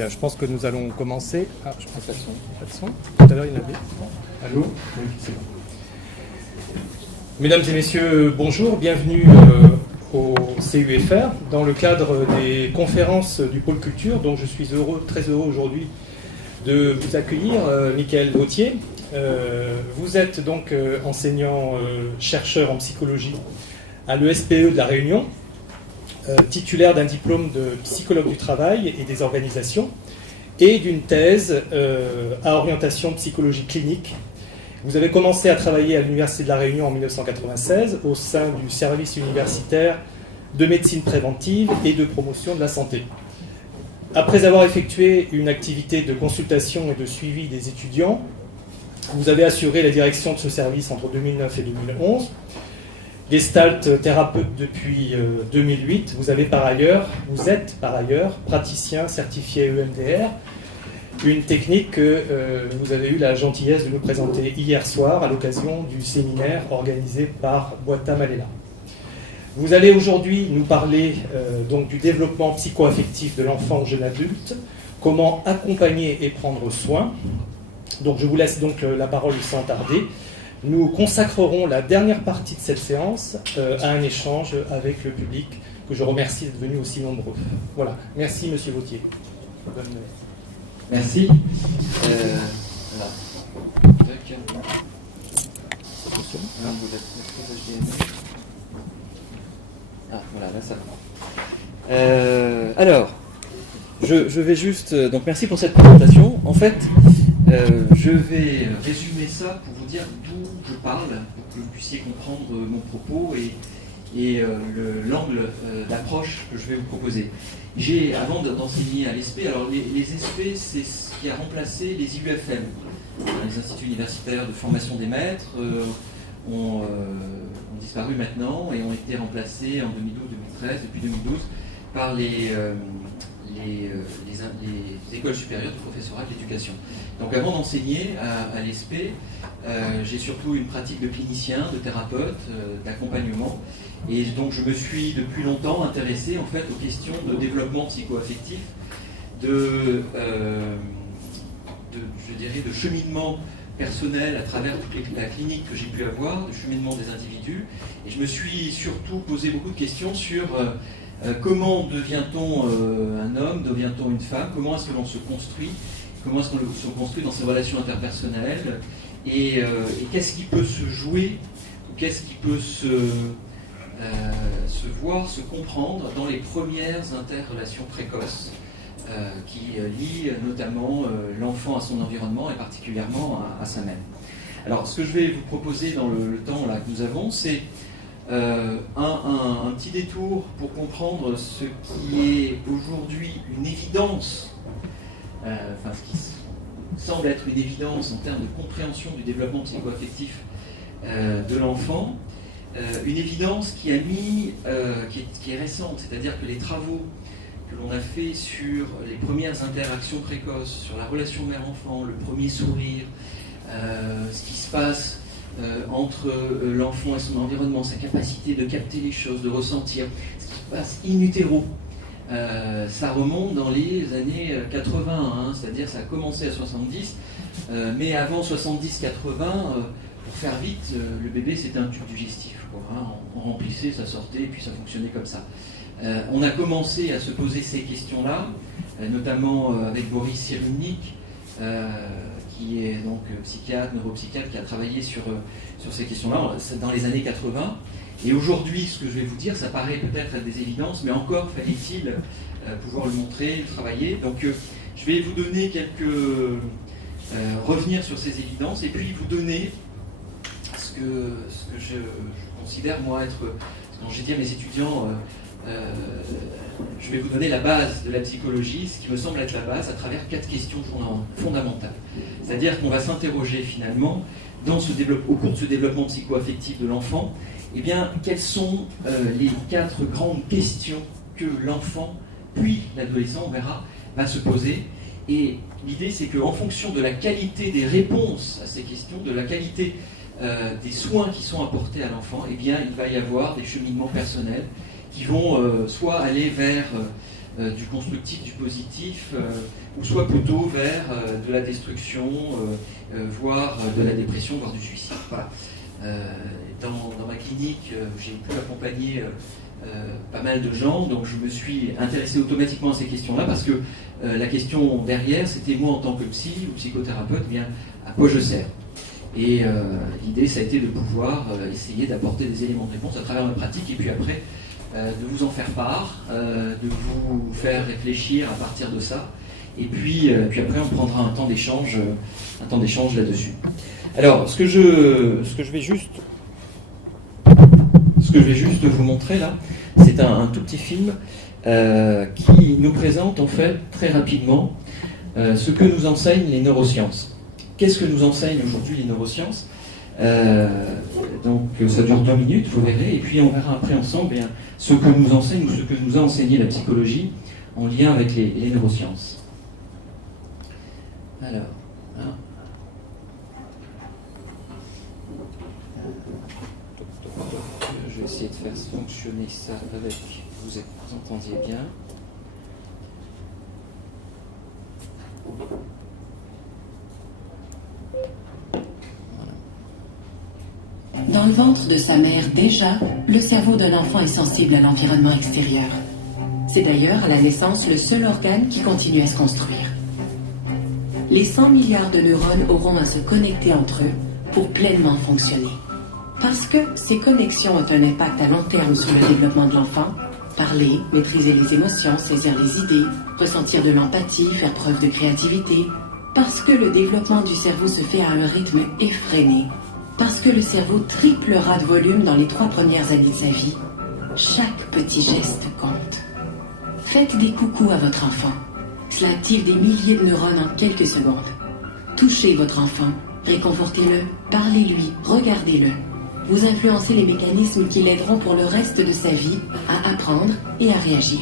Bien, je pense que nous allons commencer. Ah, je pense pas de son. Pas de son. Tout à l'heure, il y en avait. Allô ? Oui, c'est bon. Mesdames et messieurs, bonjour. Bienvenue au CUFR dans le cadre des conférences du pôle culture. Donc, je suis très heureux aujourd'hui de vous accueillir, Michael Vautier. Vous êtes donc enseignant-chercheur en psychologie à l'ESPE de La Réunion, titulaire d'un diplôme de psychologue du travail et des organisations et d'une thèse à orientation psychologie clinique. Vous avez commencé à travailler à l'Université de La Réunion en 1996 au sein du service universitaire de médecine préventive et de promotion de la santé. Après avoir effectué une activité de consultation et de suivi des étudiants, vous avez assuré la direction de ce service entre 2009 et 2011. Gestalt thérapeute depuis 2008. Vous êtes par ailleurs praticien certifié EMDR, une technique que vous avez eu la gentillesse de nous présenter hier soir à l'occasion du séminaire organisé par Boita Malela. Vous allez aujourd'hui nous parler donc du développement psycho-affectif de l'enfant jeune adulte, comment accompagner et prendre soin. Donc je vous laisse donc la parole sans tarder. Nous consacrerons la dernière partie de cette séance à un échange avec le public, que je remercie d'être venu aussi nombreux. Voilà. Merci, Monsieur Vautier. Merci. Voilà. Ah, voilà, là ça va. Alors, je vais juste... donc merci pour cette présentation. En fait, je vais résumer ça pour vous dire d'où je parle, pour que vous puissiez comprendre mon propos et l'angle d'approche que je vais vous proposer. Avant d'enseigner à l'ESP, alors les ESP, c'est ce qui a remplacé les IUFM. Les instituts universitaires de formation des maîtres ont disparu maintenant et ont été remplacés en 2012-2013, depuis 2012, par les écoles supérieures de professorat de l'éducation. Donc avant d'enseigner à l'ESP, j'ai surtout une pratique de clinicien, de thérapeute, d'accompagnement. Et donc je me suis depuis longtemps intéressé en fait aux questions de développement psycho-affectif, de cheminement personnel à travers toute la clinique que j'ai pu avoir, de cheminement des individus. Et je me suis surtout posé beaucoup de questions sur comment devient-on un homme, devient-on une femme, comment est-ce que l'on se construit, comment est-ce qu'on se construit dans ses relations interpersonnelles, et qu'est-ce qui peut se jouer, ou qu'est-ce qui peut se voir, se comprendre dans les premières interrelations précoces qui lient notamment l'enfant à son environnement et particulièrement à sa mère. Alors ce que je vais vous proposer dans le temps là, que nous avons, c'est un petit détour pour comprendre ce qui est aujourd'hui une évidence, ce qui semble être une évidence en termes de compréhension du développement psycho-affectif de l'enfant, une évidence qui est récente, c'est-à-dire que les travaux que l'on a fait sur les premières interactions précoces, sur la relation mère-enfant, le premier sourire, ce qui se passe entre l'enfant et son environnement, sa capacité de capter les choses, de ressentir, ce qui se passe in utero. Ça remonte dans les années 80, hein, c'est-à-dire ça a commencé à 70, mais avant 70-80, pour faire vite, le bébé c'était un tube digestif. On remplissait, ça sortait, et puis ça fonctionnait comme ça. On a commencé à se poser ces questions-là, notamment avec Boris Cyrulnik, qui est donc psychiatre, neuropsychiatre, qui a travaillé sur ces questions-là dans les années 80. Et aujourd'hui, ce que je vais vous dire, ça paraît peut-être être des évidences, mais encore fallait-il pouvoir le montrer, le travailler. Donc je vais vous donner revenir sur ces évidences, et puis vous donner ce que je considère, moi, être, quand j'ai dit à mes étudiants, je vais vous donner la base de la psychologie, ce qui me semble être la base, à travers 4 questions fondamentales. C'est-à-dire qu'on va s'interroger finalement, au cours de ce développement psycho-affectif de l'enfant, eh bien, quelles sont les 4 grandes questions que l'enfant, puis l'adolescent, on verra, va se poser. Et l'idée, c'est qu'en fonction de la qualité des réponses à ces questions, de la qualité des soins qui sont apportés à l'enfant, eh bien, il va y avoir des cheminements personnels qui vont soit aller vers du constructif, du positif, ou soit plutôt vers de la destruction, voire de la dépression, voire du suicide. Voilà. Dans ma clinique, j'ai pu accompagner pas mal de gens, donc je me suis intéressé automatiquement à ces questions-là, parce que la question derrière, c'était moi en tant que psy ou psychothérapeute, bien, à quoi je sers. Et l'idée, ça a été de pouvoir essayer d'apporter des éléments de réponse à travers ma pratique, et puis après, de vous en faire part, de vous faire réfléchir à partir de ça, et puis après, on prendra un temps d'échange là-dessus. Alors, ce que je vais juste vous montrer là, c'est un tout petit film qui nous présente en fait très rapidement ce que nous enseignent les neurosciences. Qu'est-ce que nous enseignent aujourd'hui les neurosciences ? Donc ça dure 2 minutes, vous verrez, et puis on verra après ensemble ce que nous enseigne ou ce que nous a enseigné la psychologie en lien avec les neurosciences. Alors, hein. Je vais essayer de faire fonctionner ça avec vous entendiez bien. Dans le ventre de sa mère, déjà, le cerveau d'un enfant est sensible à l'environnement extérieur. C'est d'ailleurs à la naissance le seul organe qui continue à se construire. Les 100 milliards de neurones auront à se connecter entre eux pour pleinement fonctionner. Parce que ces connexions ont un impact à long terme sur le développement de l'enfant, parler, maîtriser les émotions, saisir les idées, ressentir de l'empathie, faire preuve de créativité, parce que le développement du cerveau se fait à un rythme effréné, parce que le cerveau triplera de volume dans les 3 premières années de sa vie, chaque petit geste compte. Faites des coucous à votre enfant. Cela active des milliers de neurones en quelques secondes. Touchez votre enfant, réconfortez-le, parlez-lui, regardez-le. Vous influencez les mécanismes qui l'aideront pour le reste de sa vie à apprendre et à réagir.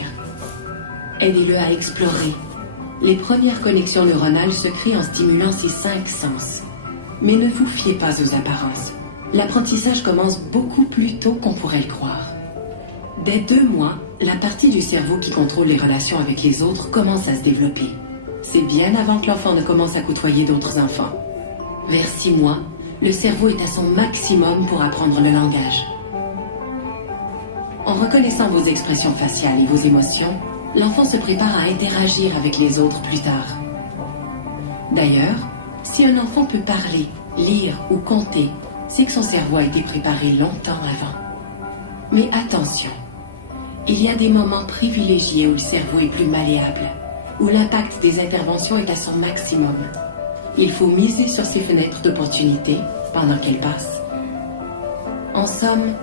Aidez-le à explorer. Les premières connexions neuronales se créent en stimulant ses 5 sens. Mais ne vous fiez pas aux apparences. L'apprentissage commence beaucoup plus tôt qu'on pourrait le croire. Dès 2 mois, la partie du cerveau qui contrôle les relations avec les autres commence à se développer. C'est bien avant que l'enfant ne commence à côtoyer d'autres enfants. Vers 6 mois, le cerveau est à son maximum pour apprendre le langage. En reconnaissant vos expressions faciales et vos émotions, l'enfant se prépare à interagir avec les autres plus tard. D'ailleurs, si un enfant peut parler, lire ou compter, c'est que son cerveau a été préparé longtemps avant. Mais attention, il y a des moments privilégiés où le cerveau est plus malléable, où l'impact des interventions est à son maximum. Il faut miser sur ces fenêtres d'opportunité pendant qu'elles passent. En somme,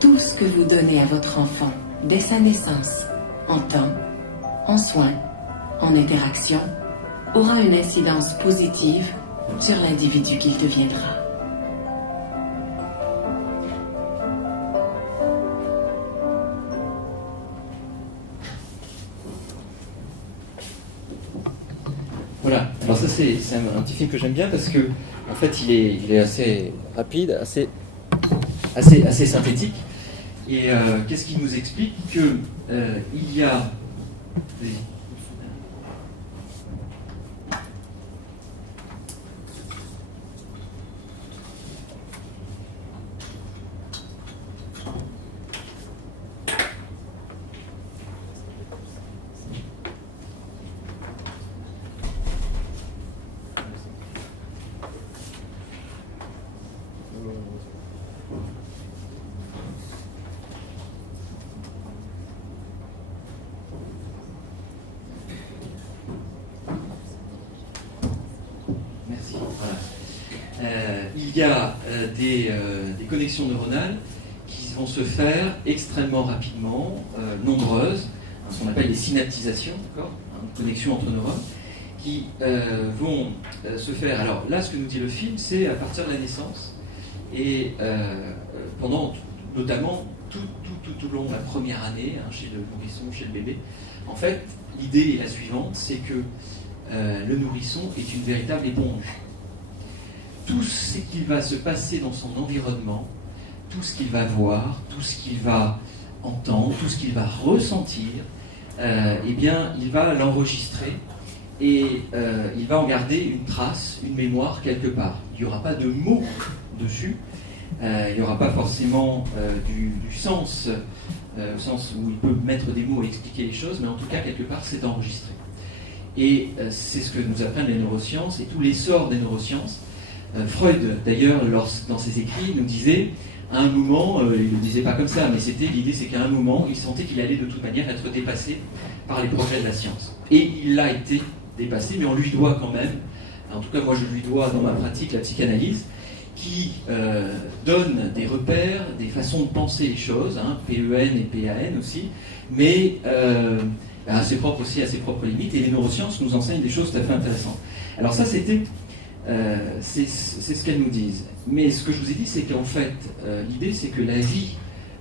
tout ce que vous donnez à votre enfant dès sa naissance, en temps, en soins, en interaction, aura une incidence positive sur l'individu qu'il deviendra. Voilà, alors ça c'est un petit film que j'aime bien parce que en fait il est assez rapide, assez synthétique. Et qu'est-ce qui nous explique que il y a des connexions neuronales qui vont se faire extrêmement rapidement, nombreuses, ce qu'on appelle les synaptisations, une connexion entre neurones, qui vont se faire. Alors là, ce que nous dit le film, c'est à partir de la naissance et pendant notamment tout au long de la première année, chez le nourrisson, chez le bébé. En fait, l'idée est la suivante, c'est que le nourrisson est une véritable éponge. Tout ce qui va se passer dans son environnement, tout ce qu'il va voir, tout ce qu'il va entendre, tout ce qu'il va ressentir, eh bien, il va l'enregistrer et il va en garder une trace, une mémoire quelque part. Il n'y aura pas de mots dessus, il n'y aura pas forcément du sens, au sens où il peut mettre des mots et expliquer les choses, mais en tout cas, quelque part, c'est enregistré. Et c'est ce que nous apprennent les neurosciences et tout l'essor des neurosciences. Freud, d'ailleurs, dans ses écrits, nous disait, à un moment, il ne le disait pas comme ça, mais l'idée, c'est qu'à un moment, il sentait qu'il allait de toute manière être dépassé par les progrès de la science. Et il l'a été dépassé, mais on lui doit quand même, en tout cas moi je lui dois dans ma pratique la psychanalyse, qui donne des repères, des façons de penser les choses, hein, PEN et PAN aussi, mais à ses propres aussi, à ses propres limites, et les neurosciences nous enseignent des choses tout à fait intéressantes. Alors ça c'est ce qu'elles nous disent. Mais ce que je vous ai dit, c'est qu'en fait, l'idée c'est que la vie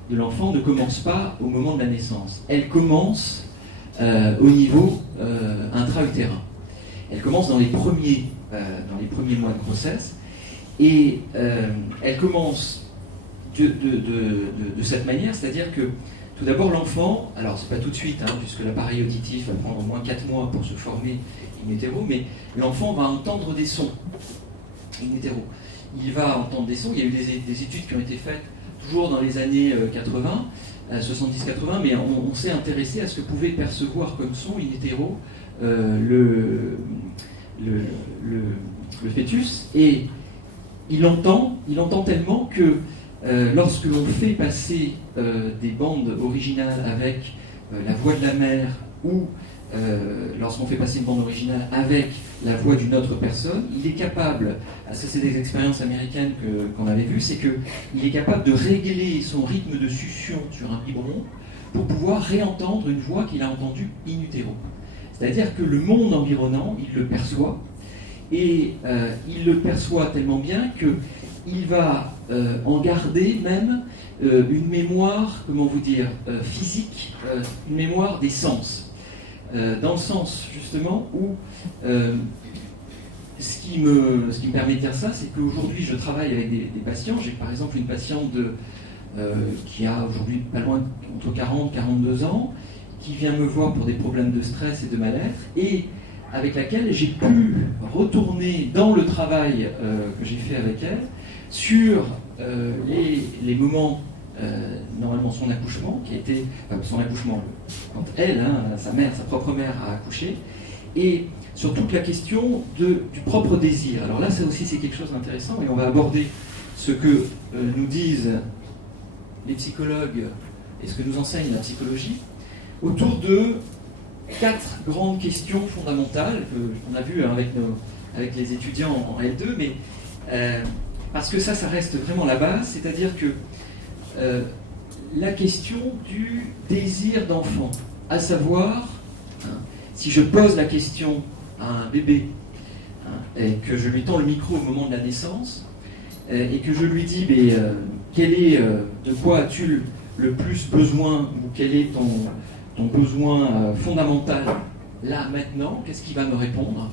de l'enfant ne commence pas au moment de la naissance. Elle commence au niveau intra-utérin. Elle commence dans les premiers mois de grossesse, et elle commence de cette manière, c'est-à-dire que tout d'abord l'enfant, alors c'est pas tout de suite, hein, puisque l'appareil auditif va prendre au moins 4 mois pour se former in utero, mais l'enfant va entendre des sons in utero. Il va entendre des sons, il y a eu des études qui ont été faites toujours dans les années 80, 70-80, mais on s'est intéressé à ce que pouvait percevoir comme son in utero le fœtus, et il entend tellement que lorsque l'on fait passer des bandes originales avec la voix de la mère, ou lorsqu'on fait passer une bande originale avec la voix d'une autre personne, il est capable, ça c'est des expériences américaines qu'on avait vues, c'est qu'il est capable de régler son rythme de succion sur un biberon pour pouvoir réentendre une voix qu'il a entendue in utero. C'est-à-dire que le monde environnant, il le perçoit, et il le perçoit tellement bien qu'il va en garder même une mémoire, comment vous dire, physique, une mémoire des sens. Dans le sens, justement, où ce qui me permet de dire ça, c'est qu'aujourd'hui, je travaille avec des patients. J'ai par exemple une patiente qui a aujourd'hui pas loin entre 40 et 42 ans, qui vient me voir pour des problèmes de stress et de mal-être, et avec laquelle j'ai pu retourner dans le travail que j'ai fait avec elle sur les moments, normalement son accouchement, qui a été son accouchement quand elle, sa propre mère a accouché, et sur toute la question du propre désir. Alors là, ça aussi c'est quelque chose d'intéressant, et on va aborder ce que nous disent les psychologues et ce que nous enseigne la psychologie autour de 4 grandes questions fondamentales qu'on a vues avec les étudiants en L2, mais parce que ça reste vraiment la base, c'est-à-dire que la question du désir d'enfant, à savoir, si je pose la question à un bébé, et que je lui tends le micro au moment de la naissance, et que je lui dis, de quoi as-tu le plus besoin, ou quel est ton besoin fondamental là, maintenant, qu'est-ce qu'il va me répondre?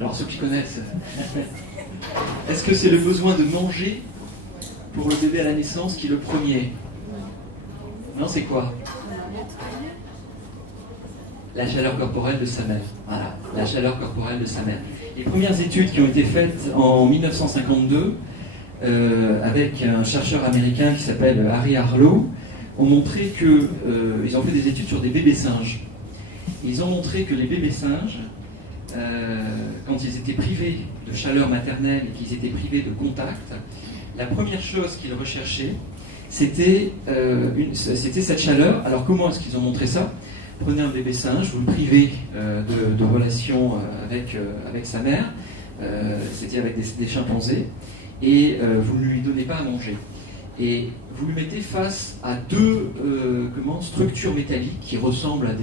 Alors ceux qui connaissent, est-ce que c'est le besoin de manger pour le bébé à la naissance qui est le premier? Non, c'est quoi? La chaleur corporelle de sa mère. Voilà, la chaleur corporelle de sa mère. Les premières études qui ont été faites en 1952 avec un chercheur américain qui s'appelle Harry Harlow ont montré que ils ont fait des études sur des bébés singes. Ils ont montré que les bébés singes, quand ils étaient privés de chaleur maternelle et qu'ils étaient privés de contact, la première chose qu'ils recherchaient, c'était cette chaleur. Alors comment est-ce qu'ils ont montré ça? Prenez un bébé singe, vous le privez de relations avec sa mère, c'est-à-dire avec des chimpanzés, et vous ne lui donnez pas à manger. Et vous lui mettez face à 2 structures métalliques qui ressemblent à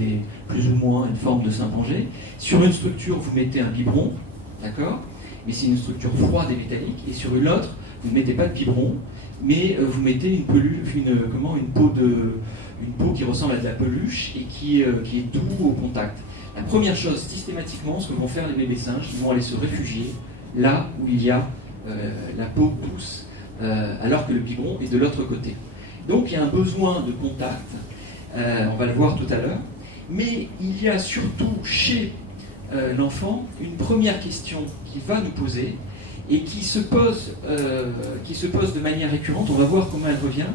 plus ou moins une forme de Simpangé. Sur une structure, vous mettez un biberon, d'accord? Mais c'est une structure froide et métallique. Et sur une autre, vous ne mettez pas de biberon, mais vous mettez une peau qui ressemble à de la peluche et qui est doux au contact. La première chose, systématiquement, ce que vont faire les bébés singes, ils vont aller se réfugier là où il y a la peau douce alors que le biberon est de l'autre côté. Donc il y a un besoin de contact, on va le voir tout à l'heure, mais il y a surtout chez l'enfant une première question qu'il va nous poser et qui se pose de manière récurrente, on va voir comment elle revient,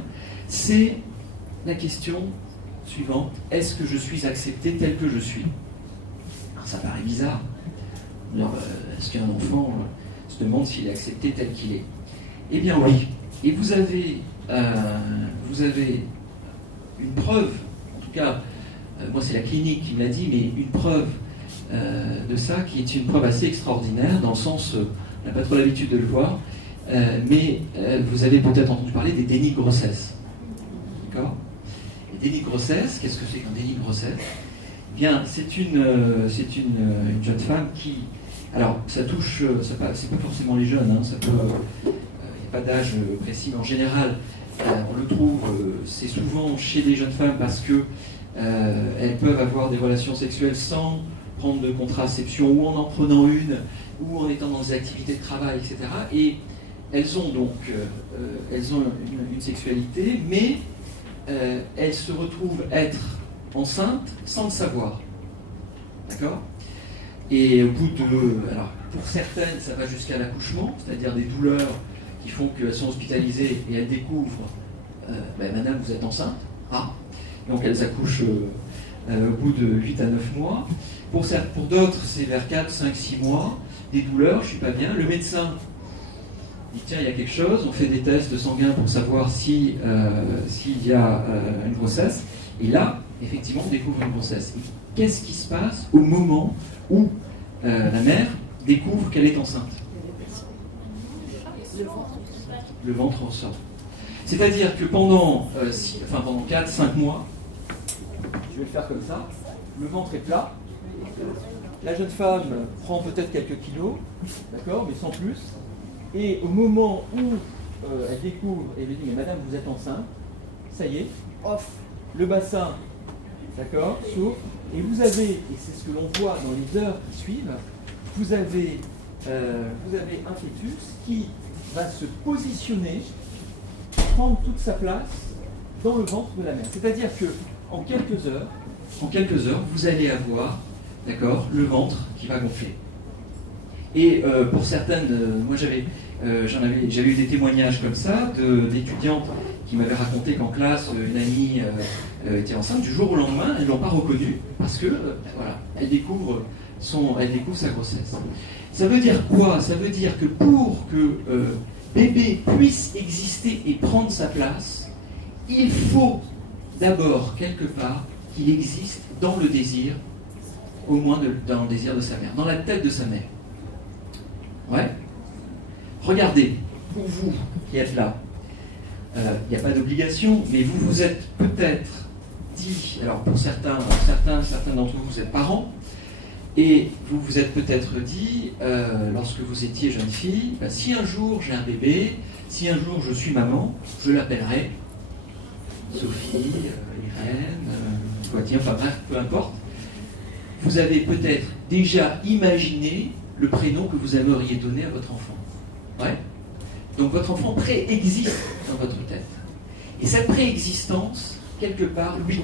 c'est la question suivante: est-ce que je suis accepté tel que je suis? Alors, ça paraît bizarre. Alors, est-ce qu'un enfant se demande s'il est accepté tel qu'il est? Eh bien oui. Et vous avez une preuve, en tout cas, moi c'est la clinique qui me l'a dit, mais une preuve de ça qui est une preuve assez extraordinaire, dans le sens, on n'a pas trop l'habitude de le voir, mais vous avez peut-être entendu parler des dénis de grossesse. D'accord? Les dénis de grossesse, qu'est-ce que c'est qu'un déni de grossesse? Eh bien, c'est une jeune femme qui... Alors, ça touche, c'est pas forcément les jeunes, hein, ça peut... Il n'y a pas d'âge précis, mais en général, on le trouve, c'est souvent chez des jeunes femmes parce que elles peuvent avoir des relations sexuelles sans prendre de contraception, ou en prenant une, ou en étant dans des activités de travail, etc. Et elles ont donc une sexualité, mais elles se retrouvent être enceintes sans le savoir. D'accord? Et au bout de... Alors, pour certaines, ça va jusqu'à l'accouchement, c'est-à-dire des douleurs qui font qu'elles sont hospitalisées et elles découvrent madame, vous êtes enceinte. Ah. Donc elles accouchent au bout de 8 à 9 mois. Pour d'autres, c'est vers 4, 5, 6 mois, des douleurs, je ne suis pas bien. Le médecin dit tiens, il y a quelque chose, on fait des tests sanguins pour savoir s'il y a une grossesse. Et là, effectivement, on découvre une grossesse. Et qu'est-ce qui se passe au moment où la mère découvre qu'elle est enceinte? Le ventre ressort. C'est-à-dire que pendant 4-5 mois, je vais le faire comme ça, le ventre est plat, la jeune femme prend peut-être quelques kilos, d'accord, mais sans plus, et au moment où elle découvre et lui dit mais madame vous êtes enceinte, ça y est, off, le bassin, d'accord, s'ouvre, et vous avez, et c'est ce que l'on voit dans les heures qui suivent, vous avez un fœtus qui va se positionner, prendre toute sa place dans le ventre de la mère. C'est-à-dire que en quelques heures, vous allez avoir, d'accord, le ventre qui va gonfler. Et pour certaines, moi j'avais eu des témoignages comme ça d'étudiantes qui m'avaient raconté qu'en classe, une amie était enceinte, du jour au lendemain, elles ne l'ont pas reconnue parce que voilà, elle découvre sa grossesse. Ça veut dire quoi? Ça veut dire que pour que bébé puisse exister et prendre sa place, il faut d'abord quelque part qu'il existe dans le désir, au moins dans le désir de sa mère, dans la tête de sa mère. Ouais. Regardez, pour vous qui êtes là, il n'y a pas d'obligation, mais vous vous êtes peut-être dit, alors pour certains d'entre vous, vous êtes parents, et vous vous êtes peut-être dit, lorsque vous étiez jeune fille, si un jour j'ai un bébé, si un jour je suis maman, je l'appellerai Sophie, Irène, enfin bref, peu importe. Vous avez peut-être déjà imaginé le prénom que vous aimeriez donner à votre enfant. Ouais. Donc votre enfant préexiste dans votre tête. Et cette préexistence, quelque part, lui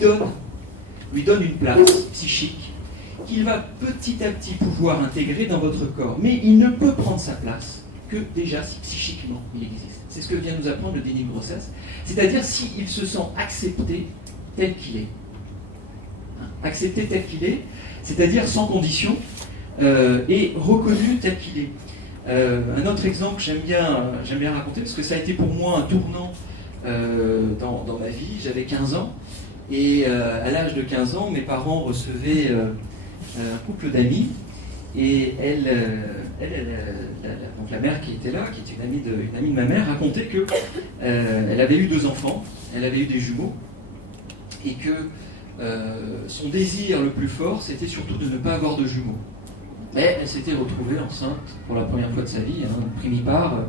donne une place psychique qu'il va petit à petit pouvoir intégrer dans votre corps. Mais il ne peut prendre sa place que déjà si psychiquement il existe. C'est ce que vient nous apprendre le déni de grossesse. C'est-à-dire s'il se sent accepté tel qu'il est. Accepté tel qu'il est, c'est-à-dire sans condition, et reconnu tel qu'il est. Un autre exemple que j'aime bien raconter, parce que ça a été pour moi un tournant dans ma vie. J'avais 15 ans, et à l'âge de 15 ans, mes parents recevaient un couple d'amis, et donc la mère qui était là, qui était une amie de ma mère, racontait que elle avait eu 2 enfants, elle avait eu des jumeaux, et que son désir le plus fort, c'était surtout de ne pas avoir de jumeaux. Mais elle s'était retrouvée enceinte pour la première fois de sa vie, primipare,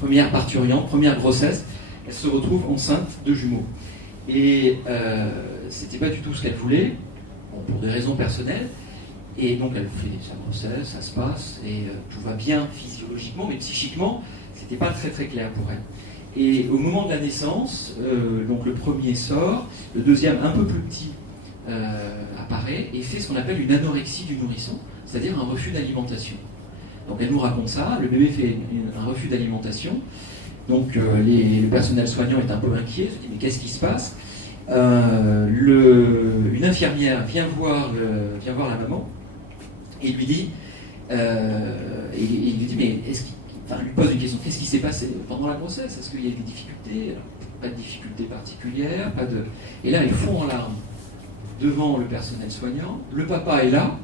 première parturiente, première grossesse, elle se retrouve enceinte de jumeaux. Et c'était pas du tout ce qu'elle voulait, pour des raisons personnelles. Et donc elle fait sa grossesse, ça se passe, et tout va bien physiologiquement, mais psychiquement, c'était pas très très clair pour elle. Et au moment de la naissance, donc le premier sort, le deuxième, un peu plus petit, apparaît et fait ce qu'on appelle une anorexie du nourrisson, c'est-à-dire un refus d'alimentation. Donc elle nous raconte ça, le bébé fait un refus d'alimentation, donc le personnel soignant est un peu inquiet, se dit mais qu'est-ce qui se passe? Une infirmière vient voir la maman et lui dit, mais lui pose une question, qu'est-ce qui s'est passé pendant la grossesse? Est-ce qu'il y a des difficultés? Pas de difficultés particulières, Et là, elle fond en larmes devant le personnel soignant. Le papa est là,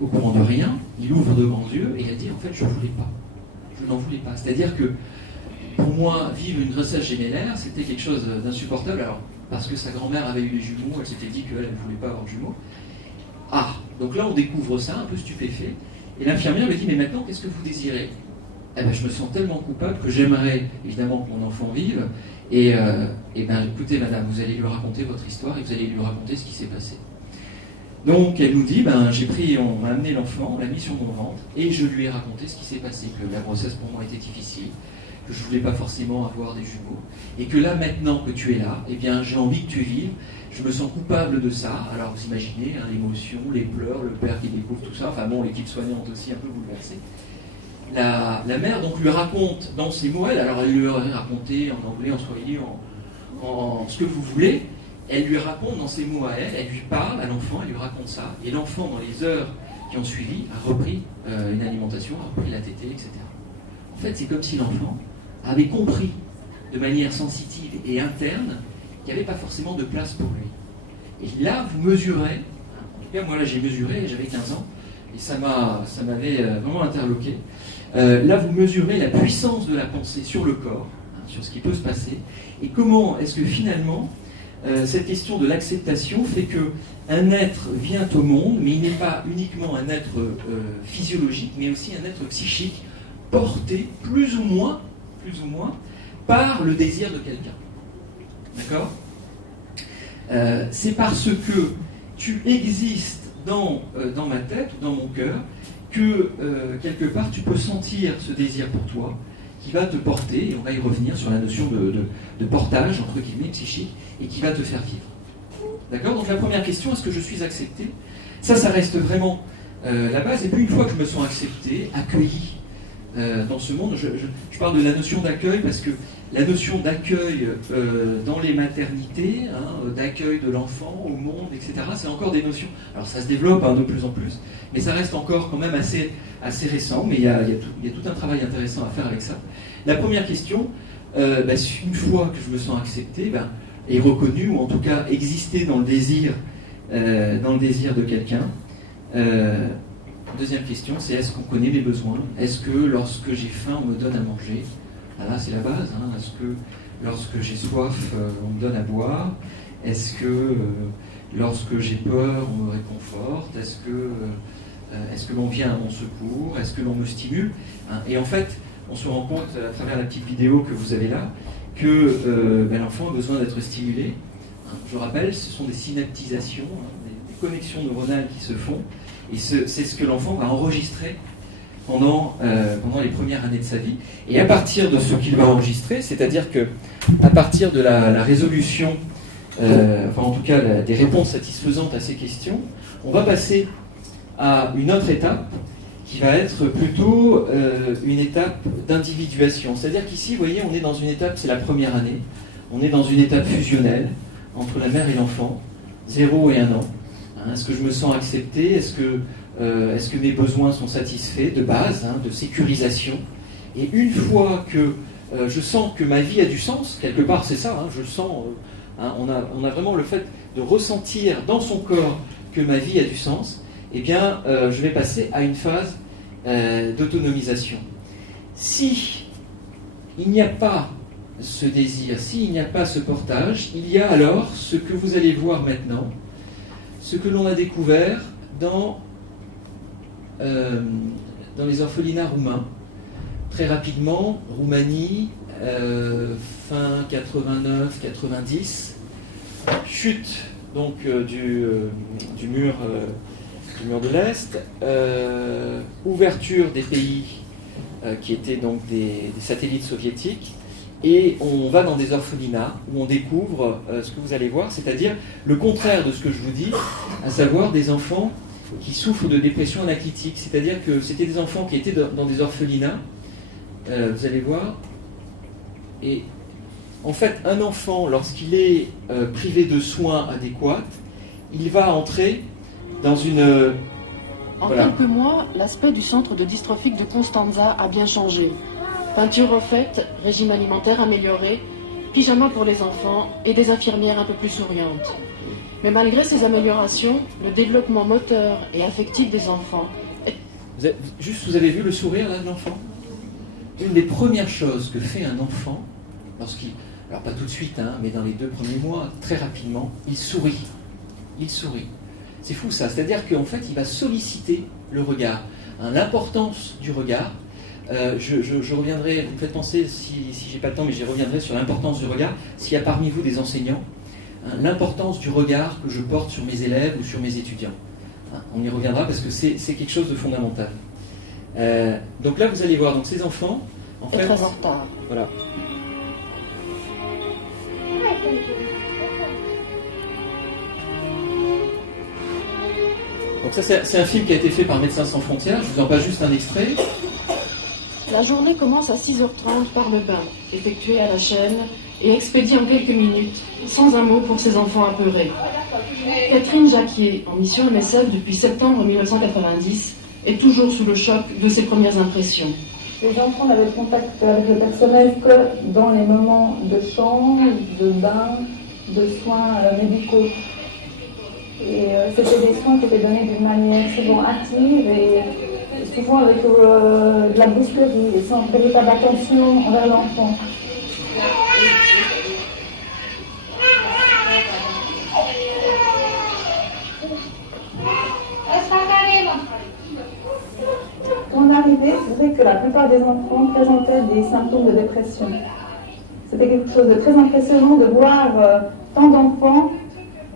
au courant de rien, il ouvre de grands yeux et il a dit, en fait, je n'en voulais pas. C'est-à-dire que, pour moi, vivre une grossesse gémellaire, c'était quelque chose d'insupportable. Alors, parce que sa grand-mère avait eu des jumeaux, elle s'était dit qu'elle ne voulait pas avoir de jumeaux. Ah, donc là, on découvre ça, un peu stupéfait. Et l'infirmière lui dit, mais maintenant, qu'est-ce que vous désirez? Eh ben, je me sens tellement coupable que j'aimerais évidemment que mon enfant vive. Et écoutez, madame, vous allez lui raconter votre histoire et vous allez lui raconter ce qui s'est passé. Donc elle nous dit, on m'a amené l'enfant, on l'a mis sur mon ventre et je lui ai raconté ce qui s'est passé, que la grossesse pour moi était difficile, que je ne voulais pas forcément avoir des jumeaux et que là maintenant que tu es là, eh bien j'ai envie que tu vives. Je me sens coupable de ça. Alors vous imaginez l'émotion, les pleurs, le père qui découvre tout ça. Enfin bon, l'équipe soignante aussi un peu bouleversée. La mère donc lui raconte dans ses mots, alors elle lui aurait raconté en anglais, en swahili, en ce que vous voulez. Elle lui raconte dans ses mots à elle lui parle à l'enfant, elle lui raconte ça. Et l'enfant, dans les heures qui ont suivi, a repris une alimentation, a repris la tétée, etc. En fait, c'est comme si l'enfant avait compris de manière sensitive et interne qu'il n'y avait pas forcément de place pour lui. Et là, vous mesurez, en tout cas moi là j'ai mesuré, j'avais 15 ans, et ça m'avait vraiment interloqué. Là, vous mesurez la puissance de la pensée sur le corps, sur ce qui peut se passer, et comment est-ce que finalement, cette question de l'acceptation fait qu'un être vient au monde, mais il n'est pas uniquement un être physiologique, mais aussi un être psychique, porté plus ou moins, par le désir de quelqu'un. D'accord ? C'est parce que tu existes dans ma tête, ou dans mon cœur, que quelque part tu peux sentir ce désir pour toi qui va te porter, et on va y revenir sur la notion de portage, entre guillemets, psychique, et qui va te faire vivre. D'accord ? Donc la première question, est-ce que je suis accepté ? Ça reste vraiment la base. Et puis une fois que je me sens accepté, accueilli dans ce monde, je parle de la notion d'accueil parce que la notion d'accueil dans les maternités, d'accueil de l'enfant au monde, etc., c'est encore des notions. Alors ça se développe de plus en plus, mais ça reste encore quand même assez récent, mais il y a tout un travail intéressant à faire avec ça. La première question, une fois que je me sens accepté, et reconnu, ou en tout cas exister dans le désir de quelqu'un, deuxième question, c'est est-ce qu'on connaît mes besoins ? Est-ce que lorsque j'ai faim, on me donne à manger ? Là, c'est la base. Est-ce que lorsque j'ai soif, on me donne à boire ? Est-ce que lorsque j'ai peur, on me réconforte ? Est-ce que l'on vient à mon secours ? Est-ce que l'on me stimule ? Et en fait, on se rend compte à travers la petite vidéo que vous avez là que l'enfant a besoin d'être stimulé. Je rappelle, ce sont des synaptisations, des connexions neuronales qui se font, et c'est ce que l'enfant va enregistrer pendant les premières années de sa vie. Et à partir de ce qu'il va enregistrer, c'est-à-dire que à partir de la résolution, en tout cas des réponses satisfaisantes à ces questions, on va passer à une autre étape qui va être plutôt une étape d'individuation. C'est-à-dire qu'ici, vous voyez, on est dans une étape, c'est la première année, on est dans une étape fusionnelle entre la mère et l'enfant, 0 et 1 an. Est-ce que je me sens accepté ? Est-ce que mes besoins sont satisfaits de base, de sécurisation ? Et une fois que je sens que ma vie a du sens, quelque part c'est ça, je sens, on a vraiment le fait de ressentir dans son corps que ma vie a du sens, eh bien je vais passer à une phase d'autonomisation. Si il n'y a pas ce désir, s'il n'y a pas ce portage, il y a alors ce que vous allez voir maintenant, ce que l'on a découvert dans les orphelinats roumains. Très rapidement, Roumanie, fin 89-90, chute donc du mur de l'Est, ouverture des pays qui étaient donc des satellites soviétiques, et on va dans des orphelinats où on découvre ce que vous allez voir, c'est-à-dire le contraire de ce que je vous dis, à savoir des enfants qui souffrent de dépression anaclitique, c'est-à-dire que c'était des enfants qui étaient dans des orphelinats, vous allez voir, et en fait un enfant, lorsqu'il est privé de soins adéquats, il va entrer dans une... En voilà. quelques mois, l'aspect du centre de dystrophique de Constanza a bien changé. Peinture refaite, régime alimentaire amélioré, pyjama pour les enfants et des infirmières un peu plus souriantes. Mais malgré ces améliorations, le développement moteur et affectif des enfants... Vous avez vu le sourire là de l'enfant? Une des premières choses que fait un enfant, lorsqu'il... Alors pas tout de suite, hein, mais dans les 2 premiers mois, très rapidement, il sourit. Il sourit. C'est fou ça, c'est-à-dire qu'en fait, il va solliciter le regard. Hein, l'importance du regard, je reviendrai, vous me faites penser, si j'ai pas le temps, mais j'y reviendrai sur l'importance du regard. S'il y a parmi vous des enseignants, hein, l'importance du regard que je porte sur mes élèves ou sur mes étudiants. Hein, on y reviendra parce que c'est quelque chose de fondamental. Donc là, vous allez voir, donc ces enfants, en fait... Très en retard. Voilà. Donc ça, c'est un film qui a été fait par Médecins sans frontières. Je vous en passe juste un extrait. La journée commence à 6h30 par le bain, effectué à la chaîne et expédié en quelques minutes, sans un mot pour ces enfants apeurés. Catherine Jacquier, en mission MSF depuis septembre 1990, est toujours sous le choc de ses premières impressions. Les enfants n'avaient contact avec le personnel que dans les moments de chambre, de bain, de soins médicaux. Et c'était des soins qui étaient donnés d'une manière souvent hâtive et souvent avec de la brusquerie et sans véritable attention envers l'enfant. Quand on arrivait, je dirais que la plupart des enfants présentaient des symptômes de dépression. C'était quelque chose de très impressionnant de voir tant d'enfants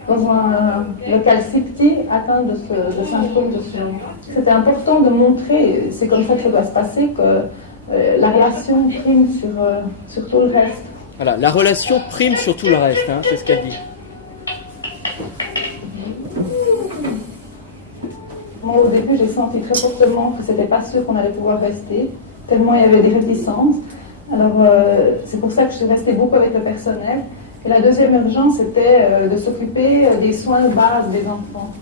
dans un local si petit atteint de ce symptôme de ce... C'était important de montrer, c'est comme ça que ça doit se passer, que la relation prime sur tout le reste. Voilà, la relation prime sur tout le reste, hein, c'est ce qu'elle dit. Moi, au début, j'ai senti très fortement que c'était pas sûr qu'on allait pouvoir rester, tellement il y avait des réticences. Alors, c'est pour ça que je suis restée beaucoup avec le personnel. Et la deuxième urgence, c'était de s'occuper des soins de base des enfants.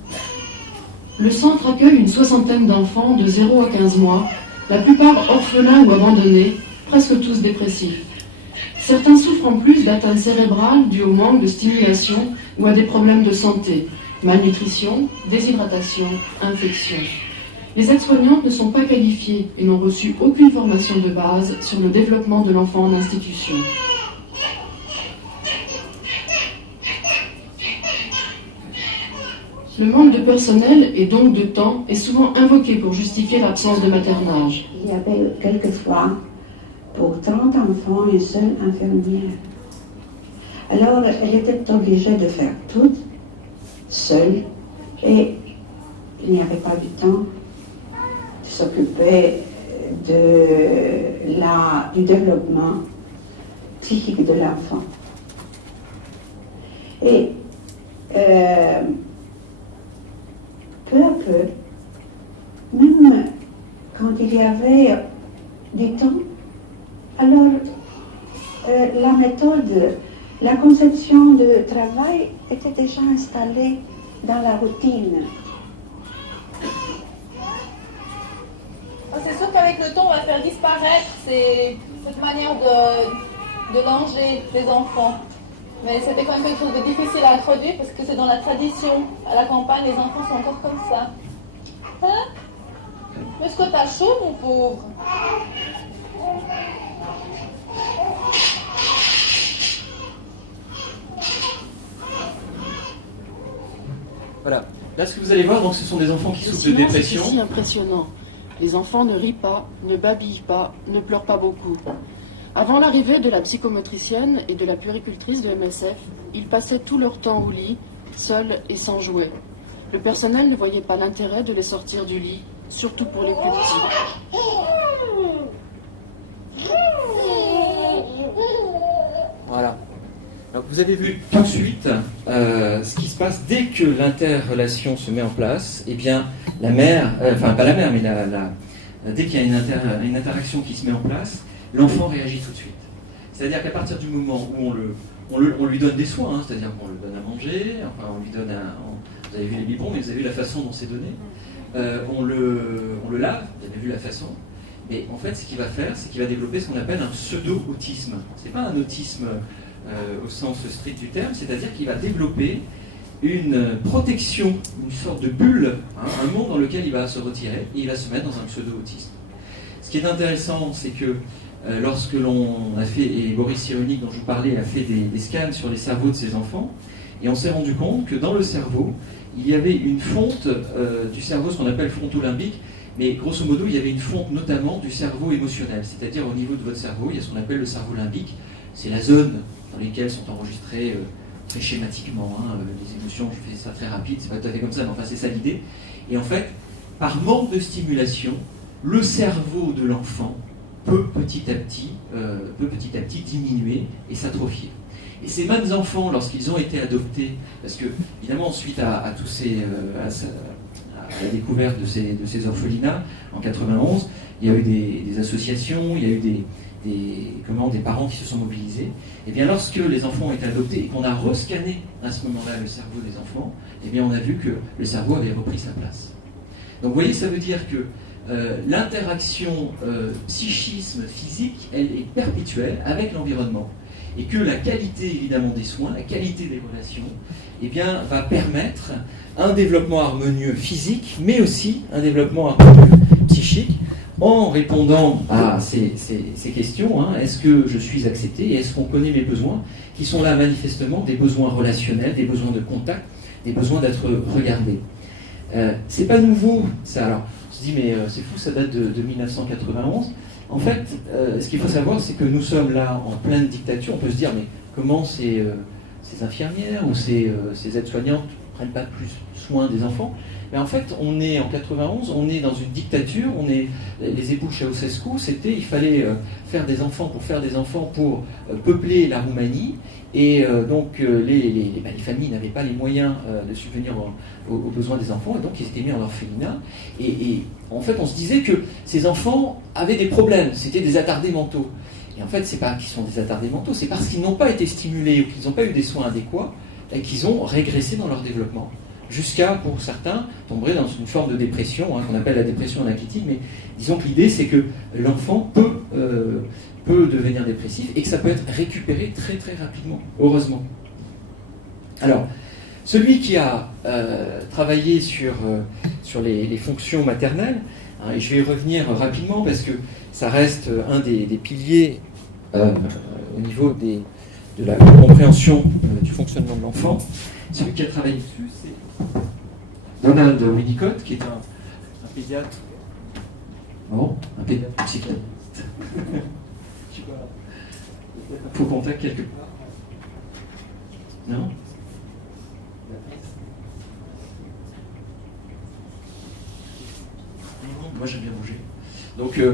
Le centre accueille une 60aine d'enfants de 0 à 15 mois, la plupart orphelins ou abandonnés, presque tous dépressifs. Certains souffrent en plus d'atteintes cérébrales dues au manque de stimulation ou à des problèmes de santé, malnutrition, déshydratation, infection. Les aides-soignantes ne sont pas qualifiées et n'ont reçu aucune formation de base sur le développement de l'enfant en institution. Le manque de personnel et donc de temps est souvent invoqué pour justifier l'absence de maternage. Il y avait quelquefois, pour 30 enfants, une seule infirmière. Alors, elle était obligée de faire tout seule et il n'y avait pas du temps de s'occuper du développement psychique de l'enfant. Et peu à peu, même quand il y avait du temps, alors la méthode, la conception de travail était déjà installée dans la routine. C'est sûr qu'avec le temps, on va faire disparaître cette manière de langer les enfants. Mais c'était quand même quelque chose de difficile à introduire parce que c'est dans la tradition. À la campagne, les enfants sont encore comme ça. Hein? Mais est-ce que t'as chaud, mon pauvre? Voilà. Là, ce que vous allez voir, donc, ce sont des enfants qui Le souffrent de silence est dépression. aussi impressionnant. Les enfants ne rient pas, ne babillent pas, ne pleurent pas beaucoup. Avant l'arrivée de la psychomotricienne et de la puéricultrice de MSF, ils passaient tout leur temps au lit, seuls et sans jouets. Le personnel ne voyait pas l'intérêt de les sortir du lit, surtout pour les plus petits. vous avez vu tout de suite ce qui se passe dès que l'interrelation se met en place. Eh bien, la mère, enfin pas la mère, mais dès qu'il y a une interaction qui se met en place, l'enfant réagit tout de suite. C'est-à-dire qu'à partir du moment où on lui donne des soins, hein, c'est-à-dire qu'on lui donne à manger, enfin on lui donne vous avez vu les biberons, mais vous avez vu la façon dont c'est donné, on le lave, vous avez vu la façon, mais en fait ce qu'il va faire, c'est qu'il va développer ce qu'on appelle un pseudo-autisme. C'est pas un autisme au sens strict du terme, c'est-à-dire qu'il va développer une protection, une sorte de bulle, hein, un monde dans lequel il va se retirer et il va se mettre dans un pseudo-autisme. Ce qui est intéressant, c'est que lorsque l'on a fait, et Boris Cyrulnik dont je vous parlais a fait des scans sur les cerveaux de ses enfants, et on s'est rendu compte que dans le cerveau, il y avait une fonte du cerveau, ce qu'on appelle frontolimbique, mais grosso modo, il y avait une fonte notamment du cerveau émotionnel, c'est-à-dire au niveau de votre cerveau, il y a ce qu'on appelle le cerveau limbique, c'est la zone dans laquelle sont enregistrées très schématiquement les émotions. Je fais ça très rapide, c'est pas tout à fait comme ça, mais enfin c'est ça l'idée. Et en fait, par manque de stimulation, le cerveau de l'enfant peut petit à petit diminuer et s'atrophier. Et ces mêmes enfants, lorsqu'ils ont été adoptés, parce que évidemment suite à la découverte de ces orphelinats en 91, il y a eu des associations, il y a eu des parents qui se sont mobilisés. Et bien lorsque les enfants ont été adoptés et qu'on a rescanné à ce moment-là le cerveau des enfants, et bien on a vu que le cerveau avait repris sa place. Donc vous voyez, ça veut dire que l'interaction psychisme physique, elle est perpétuelle avec l'environnement. Et que la qualité évidemment des soins, la qualité des relations, eh bien, va permettre un développement harmonieux physique, mais aussi un développement harmonieux psychique, en répondant à ces questions, hein, est-ce que je suis accepté et est-ce qu'on connaît mes besoins, qui sont là manifestement des besoins relationnels, des besoins de contact, des besoins d'être regardé. C'est pas nouveau, ça. Alors, on se dit, mais c'est fou, ça date de 1991. En fait, ce qu'il faut savoir, c'est que nous sommes là en pleine dictature. On peut se dire, mais comment ces infirmières ou ces aides-soignantes ne prennent pas plus soin des enfants? Mais en fait, on est en 91, on est dans une dictature, les époux Ceausescu, il fallait faire des enfants pour peupler la Roumanie, et donc les familles n'avaient pas les moyens de subvenir aux besoins des enfants, et donc ils étaient mis en orphelinat, et en fait on se disait que ces enfants avaient des problèmes, c'était des attardés mentaux. Et en fait, c'est pas qu'ils sont des attardés mentaux, c'est parce qu'ils n'ont pas été stimulés ou qu'ils n'ont pas eu des soins adéquats, et qu'ils ont régressé dans leur développement. Jusqu'à, pour certains, tomber dans une forme de dépression, qu'on appelle la dépression anaclitique, mais disons que l'idée c'est que l'enfant peut devenir dépressif et que ça peut être récupéré très très rapidement, heureusement. Alors, celui qui a travaillé sur les fonctions maternelles, et je vais y revenir rapidement parce que ça reste un des piliers au niveau de la compréhension du fonctionnement de l'enfant. Celui qui a travaillé dessus, c'est Donald Winnicott, qui est un pédiatre. Bon, un pédiatre psychiatre. Je sais pas. Faut contact quelque part. Non? Moi j'aime bien bouger. Donc, c'est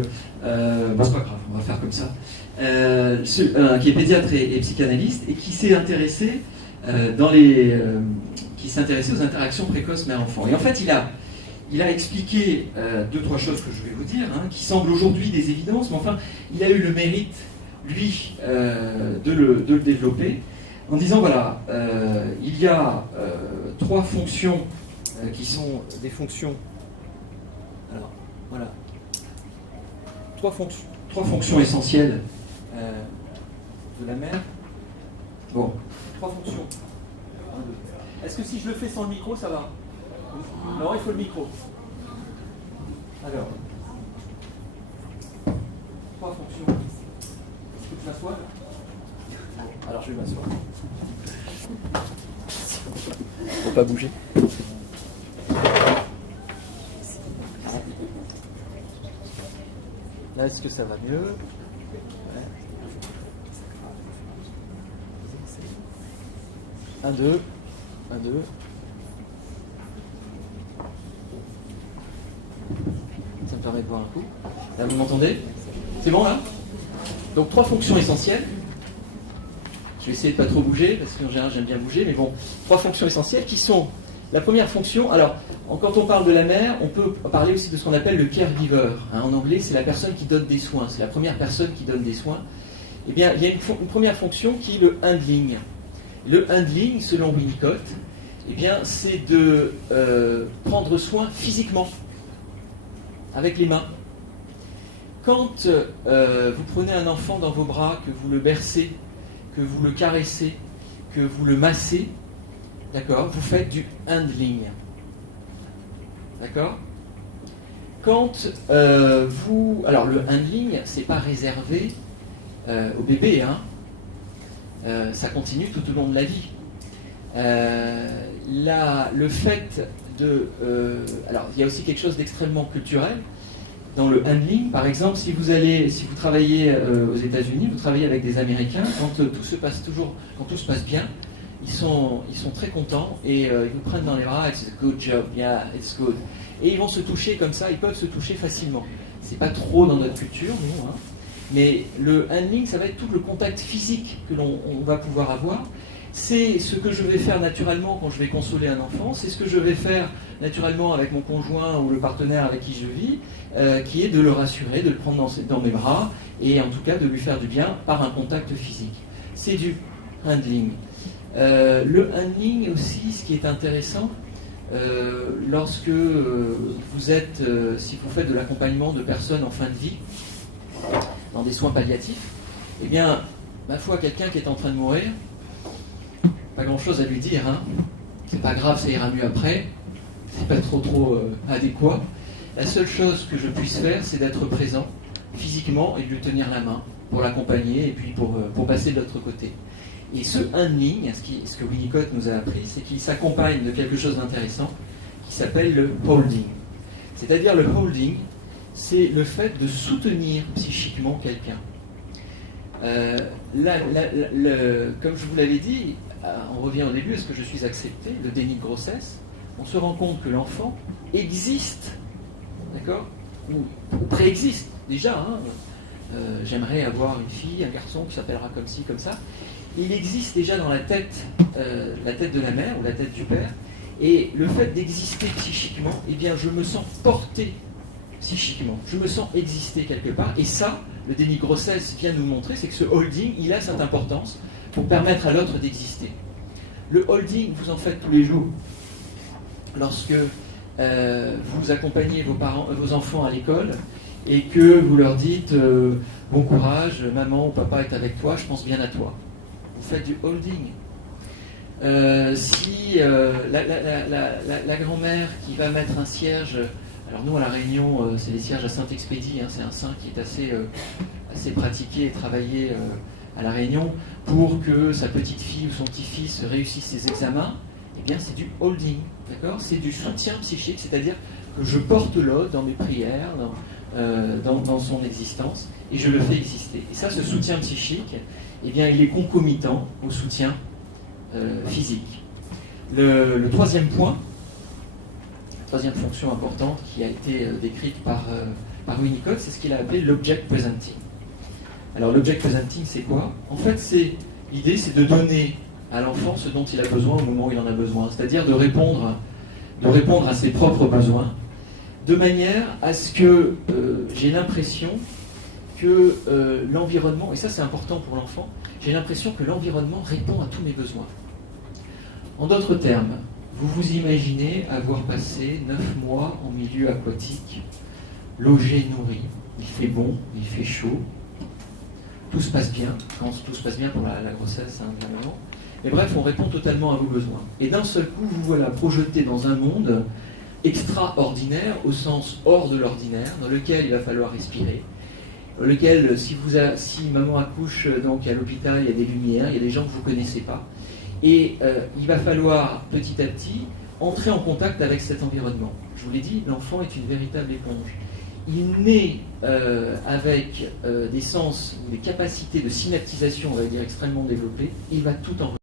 pas grave, on va faire comme ça. Qui est pédiatre et psychanalyste et qui s'est intéressé aux interactions précoces mère-enfant. Et en fait, il a expliqué 2-3 choses que je vais vous dire, qui semblent aujourd'hui des évidences, mais enfin, il a eu le mérite, lui, de le développer, en disant, voilà, il y a 3 fonctions qui sont des fonctions... Alors, voilà. 3 fonctions essentielles de la mère. Bon, 3 fonctions. Est-ce que si je le fais sans le micro, ça va? Non, il faut le micro. Alors, 3 fonctions. Est-ce que tu m'assois? Alors, je vais m'asseoir. Faut pas bouger. Là, est-ce que ça va mieux? Ouais. 1, 2. 1, 2. Ça me permet de voir un coup. Là, vous m'entendez? C'est bon, là? Donc, 3 fonctions essentielles. Je vais essayer de ne pas trop bouger, parce qu'en général j'aime bien bouger, mais bon, 3 fonctions essentielles qui sont la première fonction. Alors, quand on parle de la mère, on peut parler aussi de ce qu'on appelle le caregiver. En anglais, c'est la personne qui donne des soins, c'est la première personne qui donne des soins. Eh bien, il y a une première fonction qui est le handling. Le handling, selon Winnicott, eh bien, c'est de prendre soin physiquement, avec les mains. Quand vous prenez un enfant dans vos bras, que vous le bercez, que vous le caressez, que vous le massez, d'accord, vous faites du handling. D'accord? Quand alors le handling, c'est pas réservé au bébé, hein. Ça continue tout au long de la vie. Le fait de... alors, il y a aussi quelque chose d'extrêmement culturel. Dans le handling, par exemple, si vous travaillez aux États-Unis, vous travaillez avec des Américains, quand tout se passe bien, ils sont très contents et ils vous prennent dans les bras, it's a good job, yeah, it's good. Et ils vont se toucher comme ça, ils peuvent se toucher facilement. C'est pas trop dans notre culture, nous, hein. Mais le handling, ça va être tout le contact physique que l'on va pouvoir avoir. C'est ce que je vais faire naturellement quand je vais consoler un enfant, c'est ce que je vais faire naturellement avec mon conjoint ou le partenaire avec qui je vis, qui est de le rassurer, de le prendre dans mes bras et en tout cas de lui faire du bien par un contact physique. C'est du handling. Le handling aussi, ce qui est intéressant, lorsque si vous faites de l'accompagnement de personnes en fin de vie, dans des soins palliatifs, eh bien, ma foi, quelqu'un qui est en train de mourir, pas grand chose à lui dire, hein. C'est pas grave, ça ira mieux après, c'est pas trop adéquat. La seule chose que je puisse faire, c'est d'être présent physiquement et de lui tenir la main pour l'accompagner et puis pour passer de l'autre côté. Et ce handling, ce que Winnicott nous a appris, c'est qu'il s'accompagne de quelque chose d'intéressant qui s'appelle le holding. C'est-à-dire le holding, c'est le fait de soutenir psychiquement quelqu'un. Comme je vous l'avais dit, on revient au début, est-ce que je suis accepté, le déni de grossesse, on se rend compte que l'enfant existe, d'accord, ou préexiste déjà, hein. J'aimerais avoir une fille, un garçon qui s'appellera comme ci, comme ça. Il existe déjà dans la tête de la mère ou la tête du père, et le fait d'exister psychiquement, eh bien je me sens porté psychiquement, je me sens exister quelque part, et ça, le déni de grossesse vient nous montrer, c'est que ce holding, il a cette importance pour permettre à l'autre d'exister. Le holding, vous en faites tous les jours. Lorsque vous accompagnez vos enfants à l'école, et que vous leur dites bon courage, maman ou papa est avec toi, je pense bien à toi. Vous faites du holding. Si la grand-mère qui va mettre un cierge, alors nous à La Réunion, c'est les cierges à Saint-Expédie, hein, c'est un saint qui est assez pratiqué et travaillé à La Réunion pour que sa petite fille ou son petit-fils réussisse ses examens, eh bien c'est du holding, d'accord ? C'est du soutien psychique, c'est-à-dire que je porte l'autre dans mes prières, dans son existence, et je le fais exister. Et ça, ce soutien psychique, eh bien, il est concomitant au soutien physique. Le troisième point, la troisième fonction importante qui a été décrite par Winnicott, c'est ce qu'il a appelé l'object presenting. Alors l'object presenting, c'est quoi ? En fait, l'idée, c'est de donner à l'enfant ce dont il a besoin au moment où il en a besoin, c'est-à-dire de répondre à ses propres besoins, de manière à ce que j'ai l'impression que l'environnement, et ça c'est important pour l'enfant, j'ai l'impression que l'environnement répond à tous mes besoins. En d'autres termes, vous vous imaginez avoir passé 9 mois en milieu aquatique, logé, nourri, il fait bon, il fait chaud, tout se passe bien, quand tout se passe bien pour la grossesse, hein, bien avant. Mais bref, on répond totalement à vos besoins. Et d'un seul coup, vous voilà projeté dans un monde extraordinaire, au sens hors de l'ordinaire, dans lequel il va falloir respirer, dans lequel, si maman accouche donc à l'hôpital, il y a des lumières, il y a des gens que vous ne connaissez pas, et il va falloir petit à petit entrer en contact avec cet environnement. Je vous l'ai dit, l'enfant est une véritable éponge. Il naît avec des sens, des capacités de synaptisation, on va dire, extrêmement développées, et il va tout enregistrer.